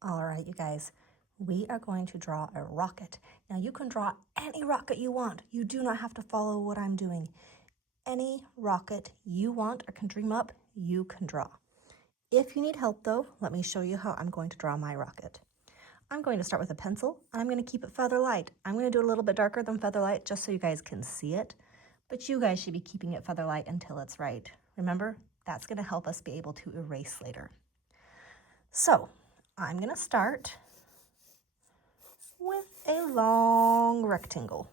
All right, you guys, we are going to draw a rocket. Now you can draw any rocket you want. You do not have to follow what I'm doing. Any rocket you want or can dream up, you can draw. If you need help though, let me show you how I'm going to draw my rocket. I'm going to start with a pencil. I'm going to keep it feather light. I'm going to do it a little bit darker than feather light just so you guys can see it. But you guys should be keeping it feather light until it's right. Remember, that's going to help us be able to erase later. So I'm going to start with a long rectangle.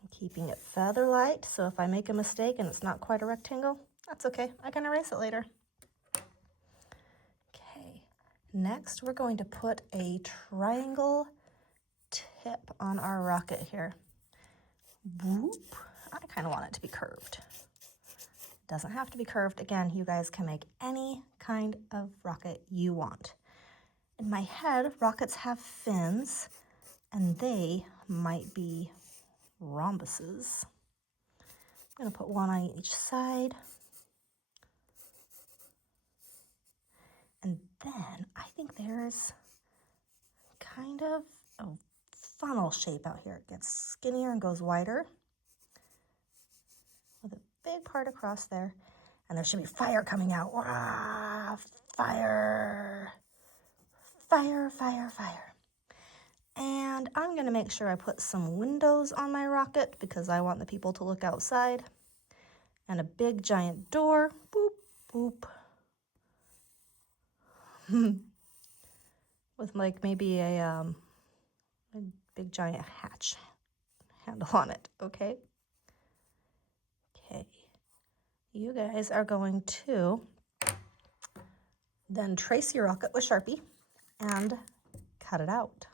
I'm keeping it feather light, so if I make a mistake and it's not quite a rectangle, that's okay. I can erase it later. Okay, next we're going to put a triangle tip on our rocket here. Whoop. I kind of want it to be curved. It doesn't have to be curved. Again, you guys can make any kind of rocket you want. In my head, rockets have fins, and they might be rhombuses. I'm going to put one on each side. And then I think there's kind of a funnel shape out here. It gets skinnier and goes wider with a big part across there. And there should be fire coming out. Wah, fire, fire, fire, fire. And I'm going to make sure I put some windows on my rocket because I want the people to look outside. And a big giant door. Boop, boop. With like maybe a big giant hatch handle on it, okay? Okay. You guys are going to then trace your rocket with Sharpie and cut it out.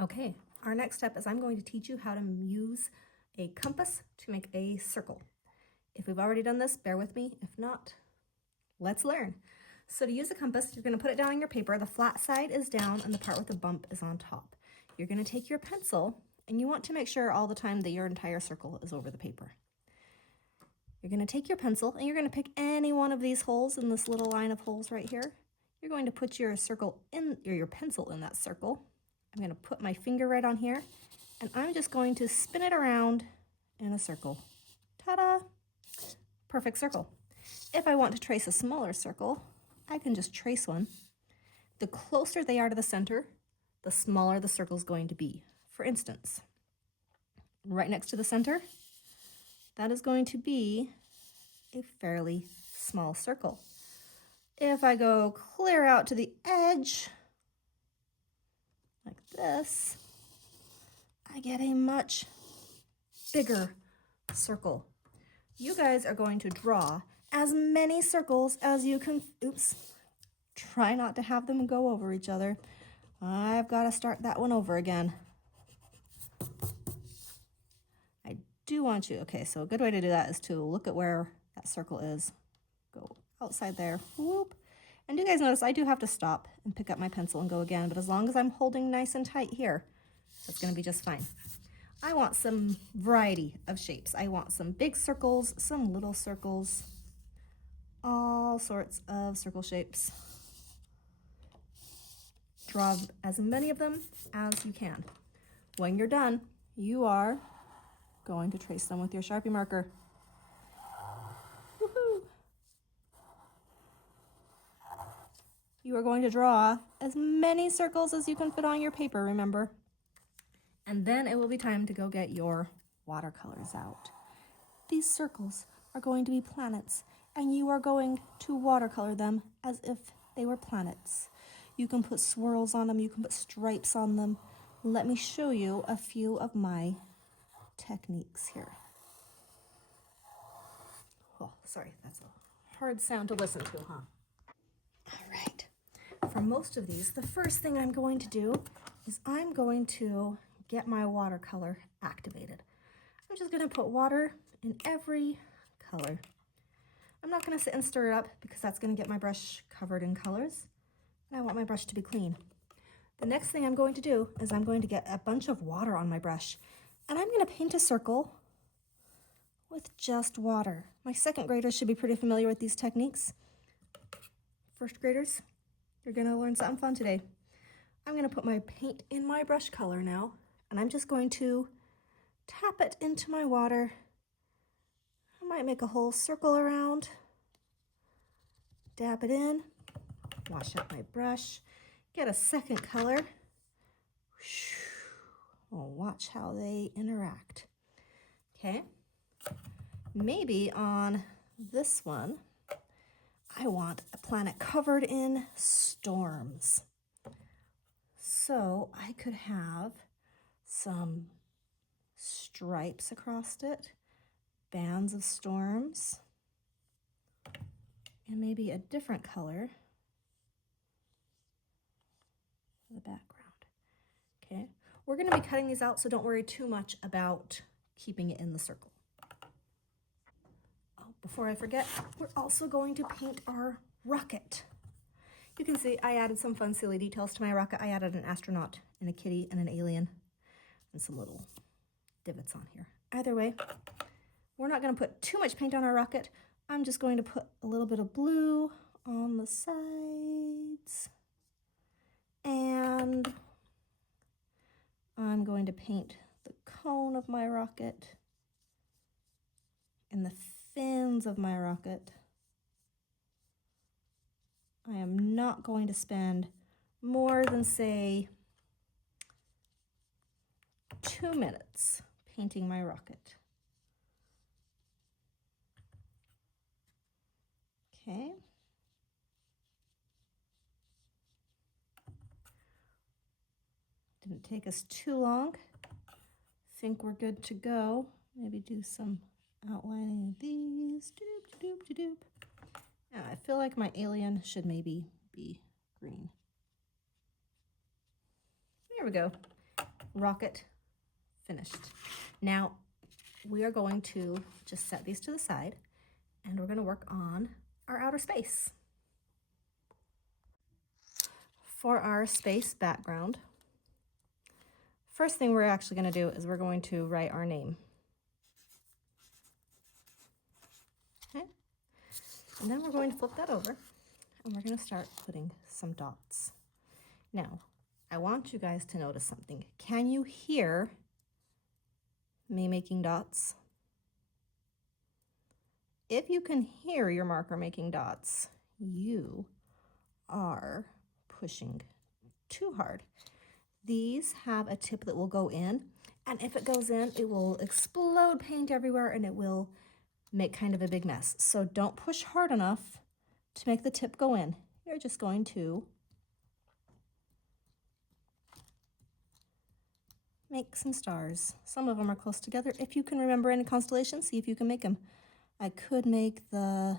Okay, our next step is I'm going to teach you how to use a compass to make a circle. If we've already done this, bear with me. If not, let's learn. So to use a compass, you're going to put it down on your paper. The flat side is down and the part with the bump is on top. You're going to take your pencil and you want to make sure all the time that your entire circle is over the paper. You're going to take your pencil and you're going to pick any one of these holes in this little line of holes right here. You're going to put your circle in, or your pencil in that circle. I'm going to put my finger right on here and I'm just going to spin it around in a circle. Ta-da! Perfect circle. If I want to trace a smaller circle, I can just trace one. The closer they are to the center, the smaller the circle is going to be. For instance, right next to the center, that is going to be a fairly small circle. If I go clear out to the edge, like this, I get a much bigger circle. You guys are going to draw as many circles as you can. Oops. Try not to have them go over each other. I've got to start that one over again. I do want you, okay, so a good way to do that is to look at where that circle is. Go outside there, whoop. And you guys notice I do have to stop and pick up my pencil and go again, but as long as I'm holding nice and tight here, that's going to be just fine. I want some variety of shapes. I want some big circles, some little circles, all sorts of circle shapes. Draw as many of them as you can. When you're done, you are going to trace them with your Sharpie marker. Woohoo! You are going to draw as many circles as you can fit on your paper, remember? And then it will be time to go get your watercolors out. These circles are going to be planets, and you are going to watercolor them as if they were planets. You can put swirls on them, you can put stripes on them. Let me show you a few of my techniques here. Oh, sorry, that's a hard sound to listen to, huh? All right. For most of these, the first thing I'm going to do is I'm going to get my watercolor activated. I'm just going to put water in every color. I'm not going to sit and stir it up because that's going to get my brush covered in colors, and I want my brush to be clean. The next thing I'm going to do is I'm going to get a bunch of water on my brush, and I'm going to paint a circle with just water. My second graders should be pretty familiar with these techniques. First graders, you're gonna learn something fun today. I'm gonna put my paint in my brush color now, and I'm just going to tap it into my water. I might make a whole circle around, dab it in, wash out my brush, get a second color. Oh, watch how they interact. Okay, maybe on this one, I want a planet covered in storms. So I could have some stripes across it, bands of storms, and maybe a different color for the background. Okay, we're going to be cutting these out, so don't worry too much about keeping it in the circle. Oh, before I forget, we're also going to paint our rocket. You can see I added some fun, silly details to my rocket. I added an astronaut and a kitty and an alien and some little divots on here. Either way, we're not going to put too much paint on our rocket. I'm just going to put a little bit of blue on the sides, and I'm going to paint the cone of my rocket and the fins of my rocket. I am not going to spend more than, say, 2 minutes painting my rocket. Okay. Didn't take us too long. Think we're good to go. Maybe do some outlining of these. Doop, doop, doop, doop. I feel like my alien should maybe be green. There we go. Rocket finished. Now we are going to just set these to the side, and we're going to work on our outer space. For our space background, first thing we're actually going to do is we're going to write our name. Okay. And then we're going to flip that over, and we're going to start putting some dots. Now, I want you guys to notice something. Can you hear me making dots? If you can hear your marker making dots, you are pushing too hard. These have a tip that will go in, and if it goes in, it will explode paint everywhere and it will make kind of a big mess. So don't push hard enough to make the tip go in. You're just going to make some stars. Some of them are close together. If you can remember any constellations, see if you can make them. I could make the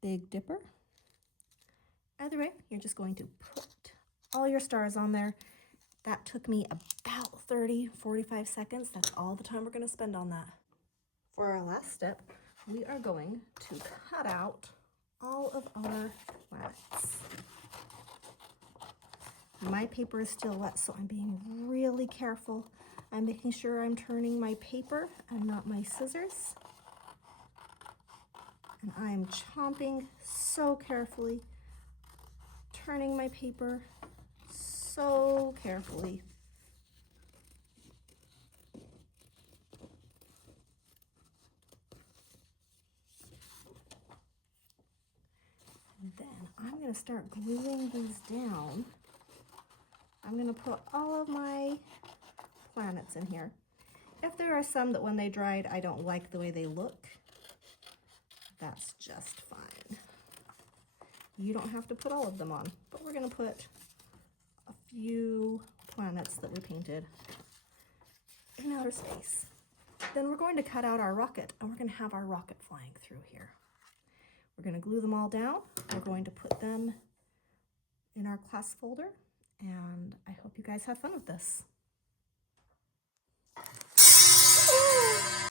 Big Dipper. Either way, you're just going to put all your stars on there. That took me about 30-45 seconds. That's all the time we're going to spend on that. For our last step, we are going to cut out all of our planets. My paper is still wet, so I'm being really careful. I'm making sure I'm turning my paper and not my scissors. And I am chomping so carefully, turning my paper so carefully. And then I'm going to start gluing these down. I'm going to put all of my planets in here. If there are some that when they dried, I don't like the way they look, that's just fine. You don't have to put all of them on, but we're going to put a few planets that we painted in outer space. Then we're going to cut out our rocket, and we're going to have our rocket flying through here. We're going to glue them all down. We're going to put them in our class folder, and I hope you guys have fun with this.